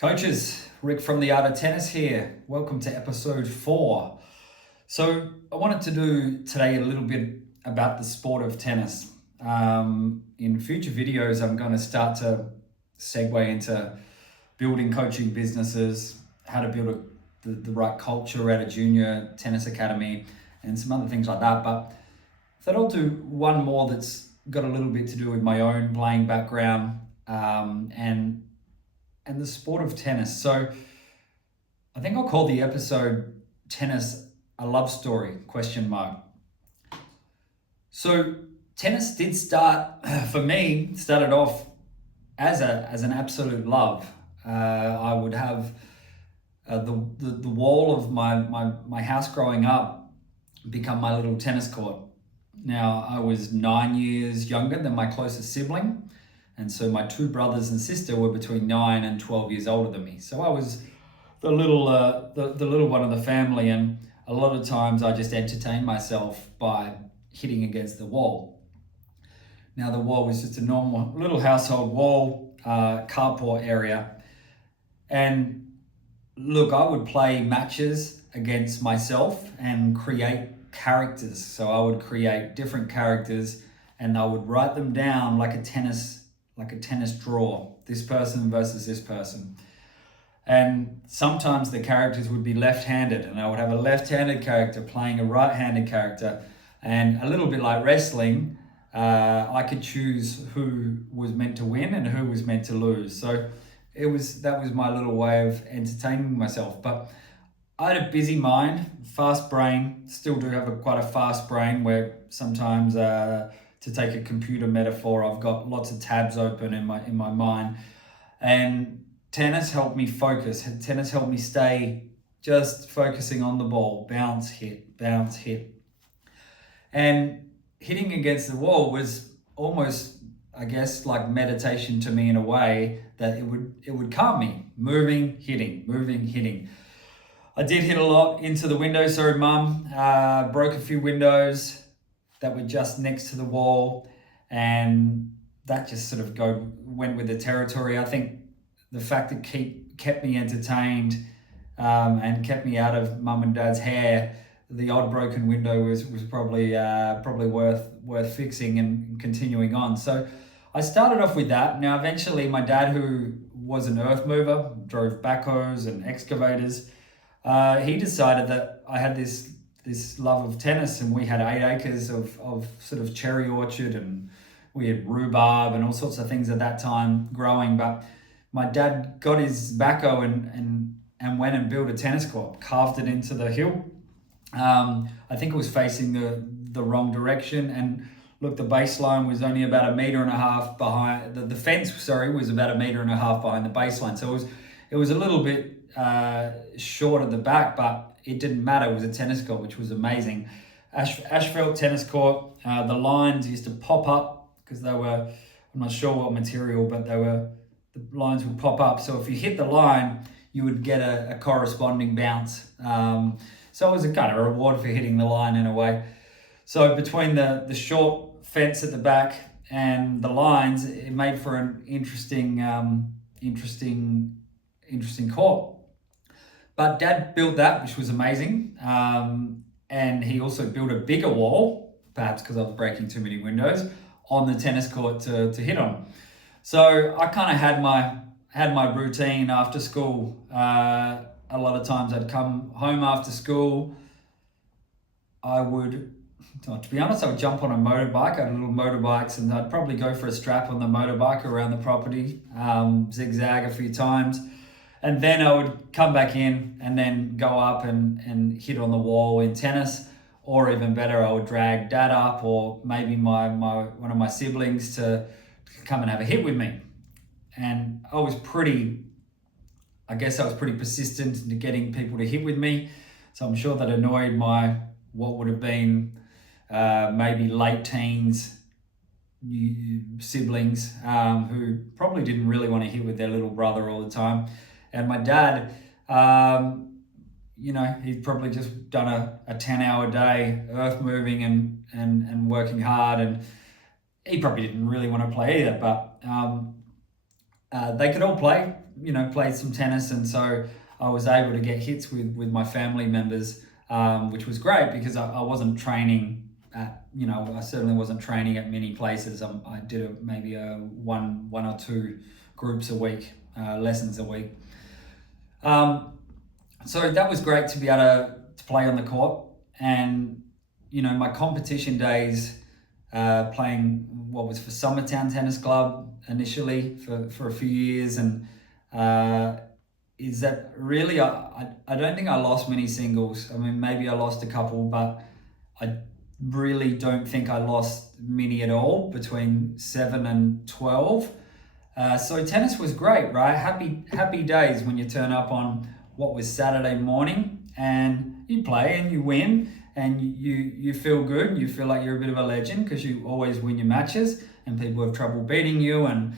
Coaches, Rick from the Art of Tennis here. Welcome to episode 4. So I wanted to do today a little bit about the sport of tennis. In future videos, I'm going to start to segue into building coaching businesses, how to build the right culture at a junior tennis academy, and some other things like that. But I thought I'll do one more that's got a little bit to do with my own playing background and the sport of tennis. So I think I'll call the episode Tennis a Love Story, ? So tennis did started off as an absolute love. I would have the wall of my house growing up become my little tennis court. Now, I was 9 years younger than my closest sibling, and so my two brothers and sister were between 9 and 12 years older than me. So I was the little one of the family, and a lot of times I just entertained myself by hitting against the wall. Now, the wall was just a normal little household wall, carport area. And look, I would play matches against myself and create characters. So I would create different characters and I would write them down like a tennis draw, this person versus this person. And sometimes the characters would be left-handed, and I would have a left-handed character playing a right-handed character. And a little bit like wrestling, I could choose who was meant to win and who was meant to lose. So that was my little way of entertaining myself. But I had a busy mind, fast brain, still do have quite a fast brain, where sometimes to take a computer metaphor, I've got lots of tabs open in my mind. And tennis helped me focus. Tennis helped me stay just focusing on the ball, bounce, hit, bounce, hit. And hitting against the wall was almost, I guess, like meditation to me in a way, that it would calm me. Moving, hitting. I did hit a lot into the window. Sorry, Mum. Broke a few windows that were just next to the wall, and that just sort of went with the territory. I think the fact it kept me entertained and kept me out of Mum and Dad's hair, the odd broken window was probably worth fixing and continuing on. So I started off with that. Now, eventually, my dad, who was an earth mover, drove backhoes and excavators, he decided that I had this love of tennis, and we had 8 acres of sort of cherry orchard, and we had rhubarb and all sorts of things at that time growing. But my dad got his backhoe and went and built a tennis court, carved it into the hill. I think it was facing the wrong direction, and look, the baseline was only about 1.5 meters behind the fence. Was about 1.5 meters behind the baseline, so it was a little bit short at the back, but it didn't matter. It was a tennis court, which was amazing. Asphalt tennis court. The lines used to pop up because they were, I'm not sure what material, but the lines would pop up. So if you hit the line, you would get a corresponding bounce. So it was a kind of reward for hitting the line in a way. So between the short fence at the back and the lines, it made for an interesting court. But Dad built that, which was amazing. And he also built a bigger wall, perhaps because I was breaking too many windows, on the tennis court to hit on. So I kind of had my routine after school. A lot of times I'd come home after school. To be honest, I would jump on a motorbike. I had little motorbikes, and I'd probably go for a strap on the motorbike around the property, zigzag a few times. And then I would come back in and then go up and hit on the wall in tennis, or even better, I would drag Dad up, or maybe one of my siblings to come and have a hit with me. And I was pretty persistent in getting people to hit with me. So I'm sure that annoyed what would have been maybe late teens siblings who probably didn't really want to hit with their little brother all the time. And my dad, he'd probably just done a 10-hour day, earth moving and working hard, and he probably didn't really want to play either. But they could all play some tennis, and so I was able to get hits with my family members, which was great because I wasn't training at, I certainly wasn't training at many places. I did maybe one or two groups a week, lessons a week. So that was great to be able to play on the court, and my competition days, playing what was for Summertown Tennis Club initially for a few years, and is that really I don't think I lost many singles. I mean, maybe I lost a couple, but I really don't think I lost many at all between 7 and 12. So tennis was great, right? Happy days when you turn up on what was Saturday morning and you play and you win and you feel good. You feel like you're a bit of a legend because you always win your matches, and people have trouble beating you and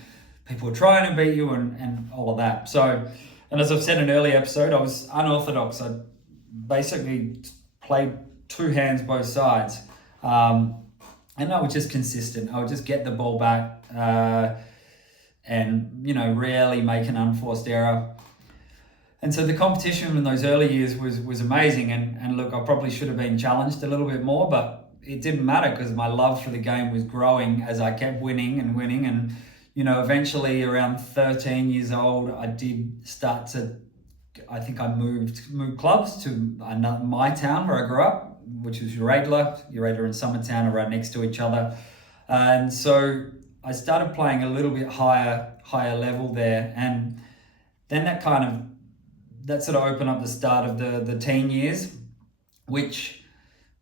people are trying to beat you and all of that. So, and as I've said in an earlier episode, I was unorthodox. I basically played two hands both sides. And I was just consistent. I would just get the ball back and rarely make an unforced error. And so the competition in those early years was amazing. And look, I probably should have been challenged a little bit more, but it didn't matter because my love for the game was growing as I kept winning. And eventually around 13 years old, I did start to, I think I moved clubs to my town where I grew up, which was Uradla and Summertown are right next to each other. And so I started playing a little bit higher level there. And then that sort of opened up the start of the teen years, which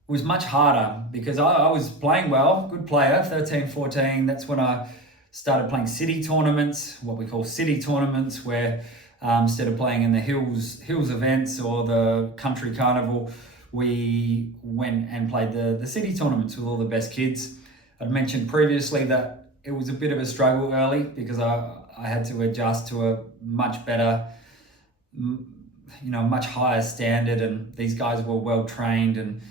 was much harder because I was playing well, good player, 13, 14. That's when I started playing city tournaments, what we call city tournaments, where instead of playing in the hills events or the country carnival, we went and played the city tournaments with all the best kids. I'd mentioned previously that it was a bit of a struggle early because I had to adjust to a much better, much higher standard, and these guys were well trained and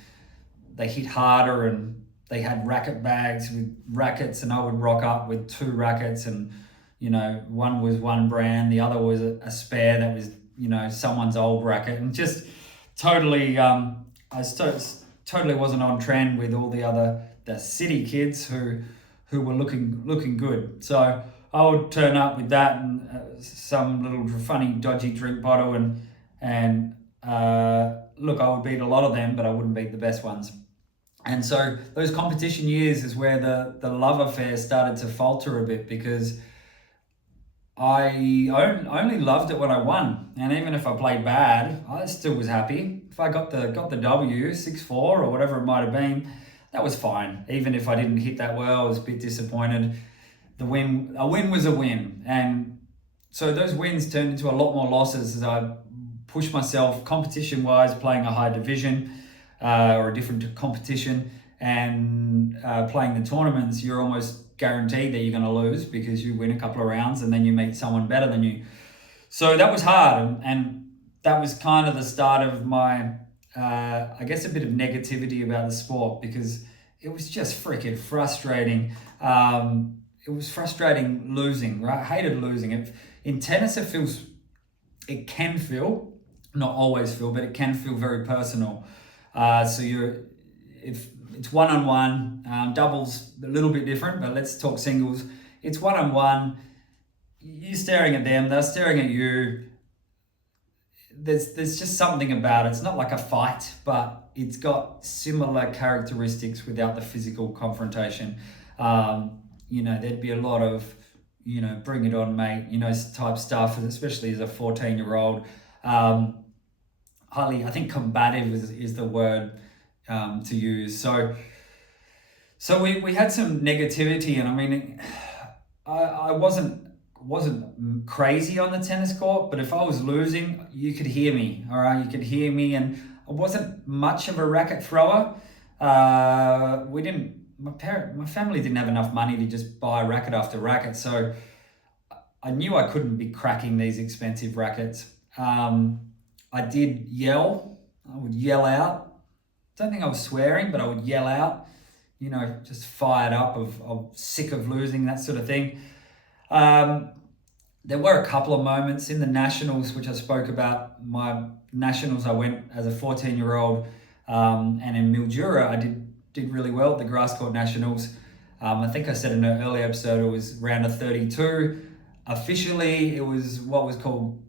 they hit harder and they had racket bags with rackets, and I would rock up with two rackets, and one was one brand, the other was a spare that was someone's old racket, and just totally totally wasn't on trend with all the city kids who were looking good. So I would turn up with that and some little funny dodgy drink bottle, and look, I would beat a lot of them, but I wouldn't beat the best ones. And so those competition years is where the love affair started to falter a bit, because I only loved it when I won, and even if I played bad, I still was happy. If I got the W 6-4 or whatever it might have been, that was fine. Even if I didn't hit that well, I was a bit disappointed. A win was a win, and so those wins turned into a lot more losses as I pushed myself competition-wise, playing a high division or a different competition, and playing the tournaments. You're almost guaranteed that you're going to lose because you win a couple of rounds and then you meet someone better than you. So that was hard, and that was kind of the start of my, I guess, a bit of negativity about the sport, because it was just freaking frustrating. It was frustrating losing, right? I hated losing. In tennis, it can feel, not always feel, but it can feel very personal. So if it's one-on-one, doubles a little bit different, but let's talk singles. It's one-on-one, you're staring at them, they're staring at you. There's just something about it. It's not like a fight, but it's got similar characteristics without the physical confrontation. There'd be a lot of, bring it on, mate, type stuff, especially as a 14-year-old. Highly, I think combative is the word to use. So we had some negativity, and I mean, I wasn't crazy on the tennis court, but if I was losing, you could hear me. All right, you could hear me, and I wasn't much of a racket thrower. My family didn't have enough money to just buy racket after racket, so I knew I couldn't be cracking these expensive rackets. I did yell. I would yell out. Don't think I was swearing, but I would yell out, just fired up of sick of losing, that sort of thing. there were a couple of moments in the nationals, which I spoke about. My nationals, I went as a 14-year-old, and in Mildura, I did really well at the grass court nationals. I think I said in an earlier episode, it was round of 32. Officially, it was what was called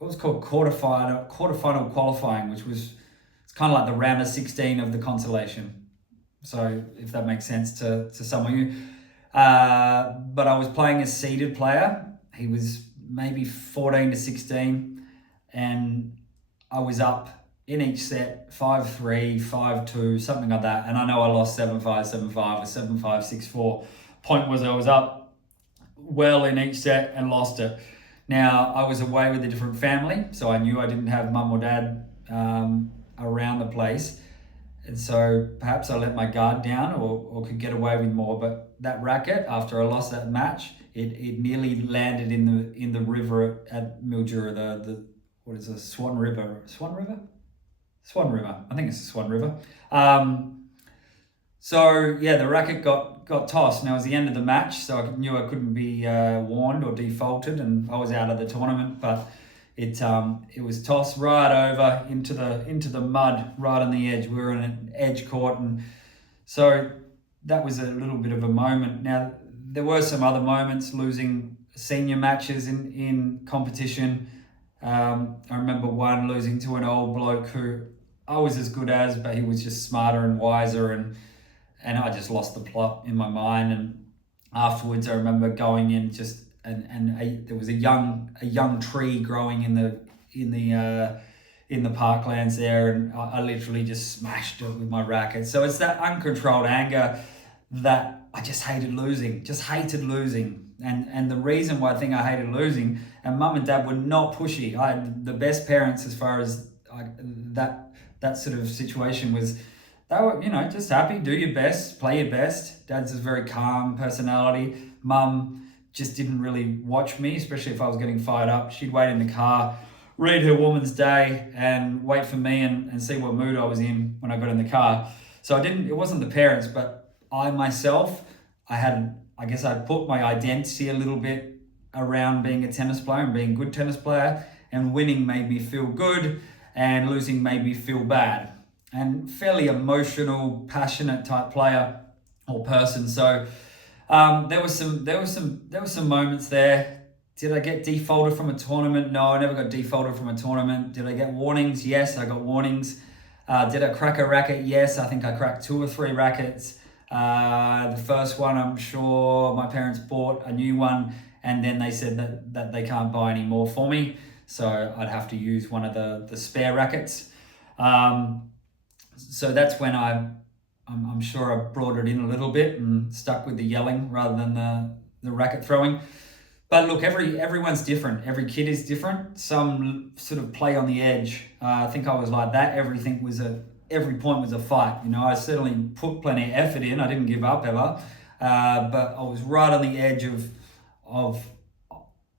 quarterfinal qualifying, which was, it's kind of like the round of 16 of the consolation. So if that makes sense to some of you. But I was playing a seeded player. He was maybe 14 to 16, and I was up in each set 5-3, 5-2, something like that. And I know I lost 7-5, 7-5, or 7-5, 6-4. Point was I was up well in each set and lost it. Now, I was away with a different family, so I knew I didn't have mum or dad around the place. And so perhaps I let my guard down or could get away with more. But that racket, after I lost that match, it nearly landed in the river at Mildura, the what is it, Swan River? Swan River? Swan River. I think it's the Swan River. So yeah, the racket got tossed. Now it was the end of the match, so I knew I couldn't be warned or defaulted, and I was out of the tournament. But it was tossed right over into the mud, right on the edge. We were in an edge court, and so that was a little bit of a moment. Now there were some other moments, losing senior matches in competition. I remember one losing to an old bloke who I was as good as, but he was just smarter and wiser, and I just lost the plot in my mind. And afterwards, I remember going in there was a young tree growing in the parklands there, and I literally just smashed it with my racket. So it's that uncontrolled anger that I just hated losing. And the reason why I think I hated losing, and mum and dad were not pushy. I had the best parents as far as that sort of situation was. They were, just happy, do your best, play your best. Dad's a very calm personality. Mum just didn't really watch me, especially if I was getting fired up. She'd wait in the car, read her Woman's Day, and wait for me and see what mood I was in when I got in the car. So it wasn't the parents, but I myself, I guess I put my identity a little bit around being a tennis player and being a good tennis player, and winning made me feel good and losing made me feel bad. And fairly emotional, passionate type player or person. So there was some moments there. Did I get defaulted from a tournament? No, I never got defaulted from a tournament. Did I get warnings? Yes, I got warnings. Did I crack a racket? Yes, I think I cracked 2 or 3 rackets. The first one, I'm sure my parents bought a new one, and then they said that they can't buy any more for me, so I'd have to use one of the spare rackets. So that's when I'm sure I brought it in a little bit and stuck with the yelling rather than the racket throwing. But look, everyone's different. Every kid is different. Some sort of play on the edge. I think I was like that. Every point was a fight. I certainly put plenty of effort in. I didn't give up ever. But I was right on the edge of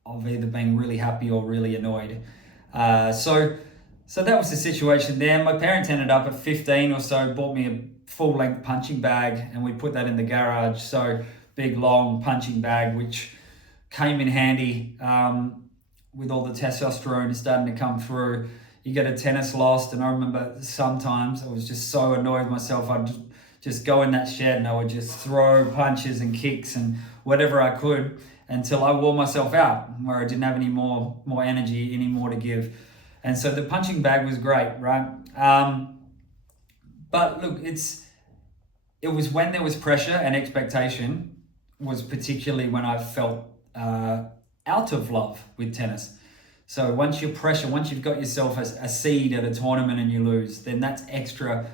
either being really happy or really annoyed. So that was the situation there. My parents ended up at 15 or so, bought me a full-length punching bag, and we put that in the garage. So big, long punching bag, which came in handy with all the testosterone starting to come through. You get a tennis lost, and I remember sometimes I was just so annoyed with myself. I'd just go in that shed and I would just throw punches and kicks and whatever I could until I wore myself out, where I didn't have any more energy anymore to give. And so the punching bag was great, right? But look, it was when there was pressure and expectation, was particularly when I felt out of love with tennis. So once you've got yourself a seed at a tournament and you lose, then that's extra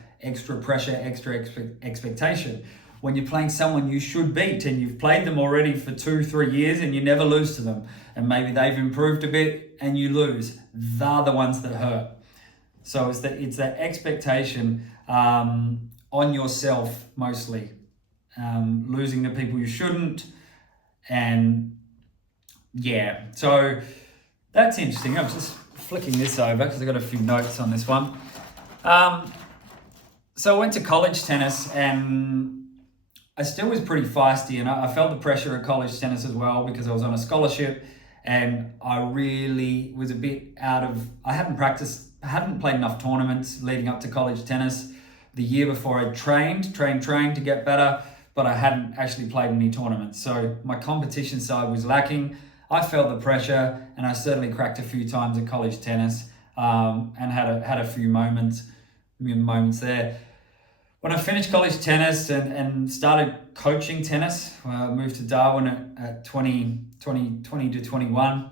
pressure, extra expectation. When you're playing someone you should beat and you've played them already for 2-3 years and you never lose to them, and maybe they've improved a bit and you lose, they're the ones that hurt. So it's that expectation on yourself mostly, losing to people you shouldn't, and yeah. So that's interesting. I'm just flicking this over because I've got a few notes on this one. So I went to college tennis, and I still was pretty feisty, and I felt the pressure at college tennis as well because I was on a scholarship, And I really was a bit I hadn't played enough tournaments leading up to college tennis. The year before I trained to get better, but I hadn't actually played any tournaments. So my competition side was lacking. I felt the pressure, and I certainly cracked a few times at college tennis, and had a few moments there. When I finished college tennis and started coaching tennis, I moved to Darwin at 20 to 21.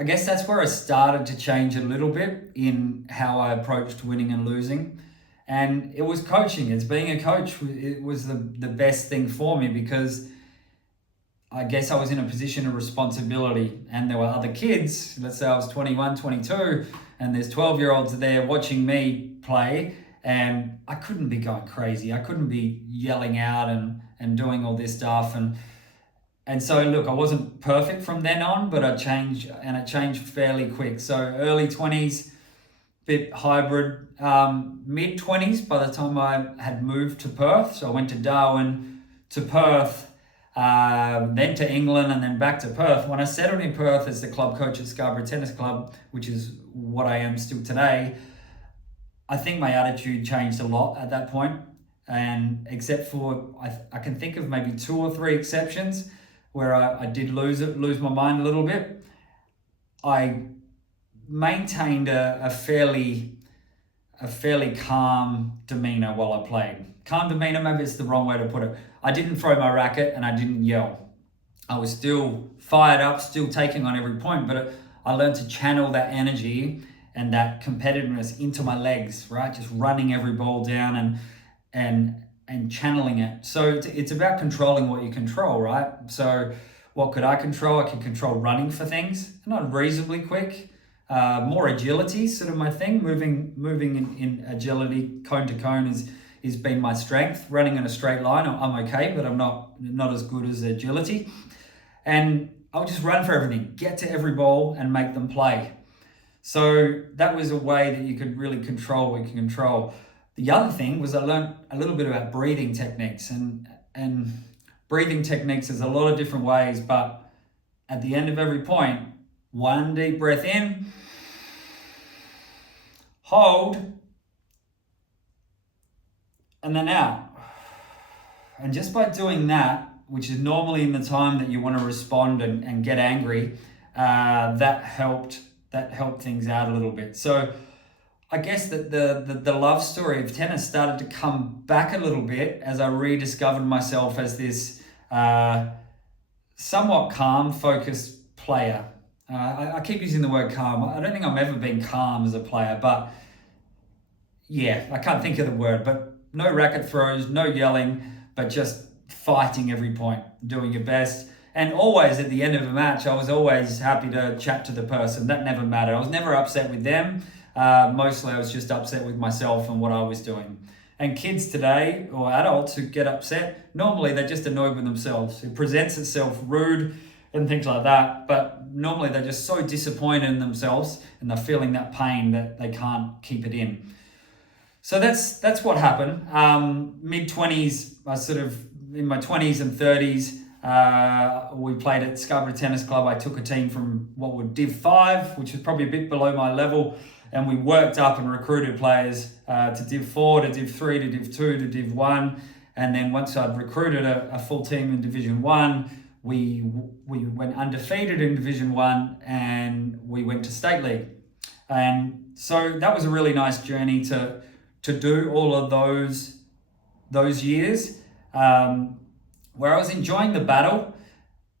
I guess that's where I started to change a little bit in how I approached winning and losing. And it was coaching. It's being a coach. It was the best thing for me, because I guess I was in a position of responsibility, and there were other kids. Let's say I was 21, 22, and there's 12-year-olds there watching me play, and I couldn't be going crazy. I couldn't be yelling out and doing all this stuff. And so, look, I wasn't perfect from then on, but it changed fairly quick. So early 20s, bit hybrid, mid 20s by the time I had moved to Perth. So I went to Darwin, to Perth, then to England, and then back to Perth. When I settled in Perth as the club coach at Scarborough Tennis Club, which is what I am still today, I think my attitude changed a lot at that point. And except for, I can think of maybe 2 or 3 exceptions where I did lose my mind a little bit, I maintained a fairly calm demeanor while I played. Calm demeanor, maybe it's the wrong way to put it. I didn't throw my racket and I didn't yell. I was still fired up, still taking on every point, but I learned to channel that energy and that competitiveness into my legs, right? Just running every ball down and channeling it. So it's about controlling what you control, right? So what could I control? I could control running for things, not reasonably quick. More agility, sort of my thing. Moving in agility, cone to cone is been my strength. Running in a straight line, I'm okay, but I'm not as good as agility. And I'll just run for everything, get to every ball and make them play. So that was a way that you could really control what you can control. The other thing was I learned a little bit about breathing techniques, and breathing techniques is a lot of different ways, but at the end of every point, 1 deep breath in, hold, and then out. And just by doing that, which is normally in the time that you want to respond and get angry, that helped things out a little bit. So I guess that the love story of tennis started to come back a little bit as I rediscovered myself as this somewhat calm, focused player. I keep using the word calm. I don't think I've ever been calm as a player, but yeah, I can't think of the word, but no racket throws, no yelling, but just fighting every point, doing your best. And always at the end of a match, I was always happy to chat to the person. That never mattered. I was never upset with them. Mostly I was just upset with myself and what I was doing. And kids today, or adults who get upset, normally they're just annoyed with themselves. It presents itself rude and things like that, but normally they're just so disappointed in themselves and they're feeling that pain that they can't keep it in. So that's what happened. Mid-20s, I sort of, in my 20s and 30s, we played at Scarborough Tennis Club. I took a team from what would Div 5, which is probably a bit below my level, and we worked up and recruited players to Div 4, to Div 3, to Div 2, to Div 1. And then once I'd recruited a full team in Division 1, we went undefeated in Division 1 and we went to State League. And so that was a really nice journey to do all of those years, where I was enjoying the battle,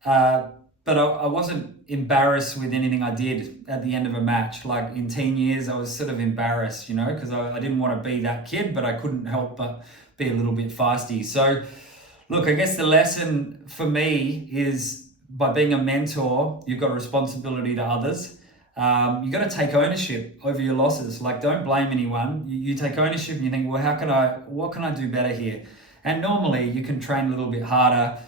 but I wasn't embarrassed with anything I did at the end of a match. Like in teen years, I was sort of embarrassed, because I didn't want to be that kid, but I couldn't help but be a little bit feisty. So look, I guess the lesson for me is by being a mentor, you've got a responsibility to others. You got to take ownership over your losses. Like, don't blame anyone. You take ownership and you think, well, what can I do better here? And normally you can train a little bit harder.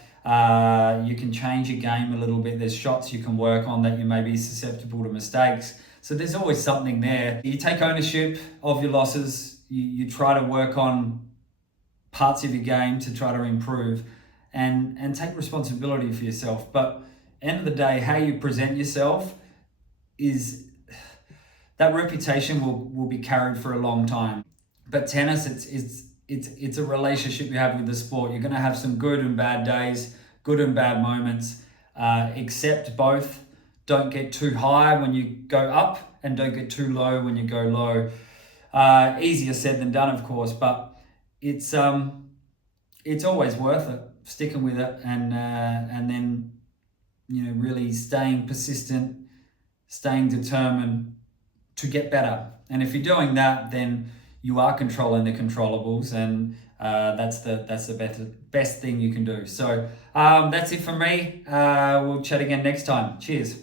You can change your game a little bit. There's shots you can work on that you may be susceptible to mistakes. So there's always something there. You take ownership of your losses. You try to work on parts of your game to try to improve and take responsibility for yourself. But end of the day, how you present yourself is that reputation will be carried for a long time. But tennis, it's a relationship you have with the sport. You're going to have some good and bad days, good and bad moments. Accept both. Don't get too high when you go up, and don't get too low when you go low. Easier said than done, of course, but it's always worth it sticking with it, and then really staying persistent, staying determined to get better. And if you're doing that, then you are controlling the controllables, and that's the best thing you can do. So that's it for me. We'll chat again next time. Cheers.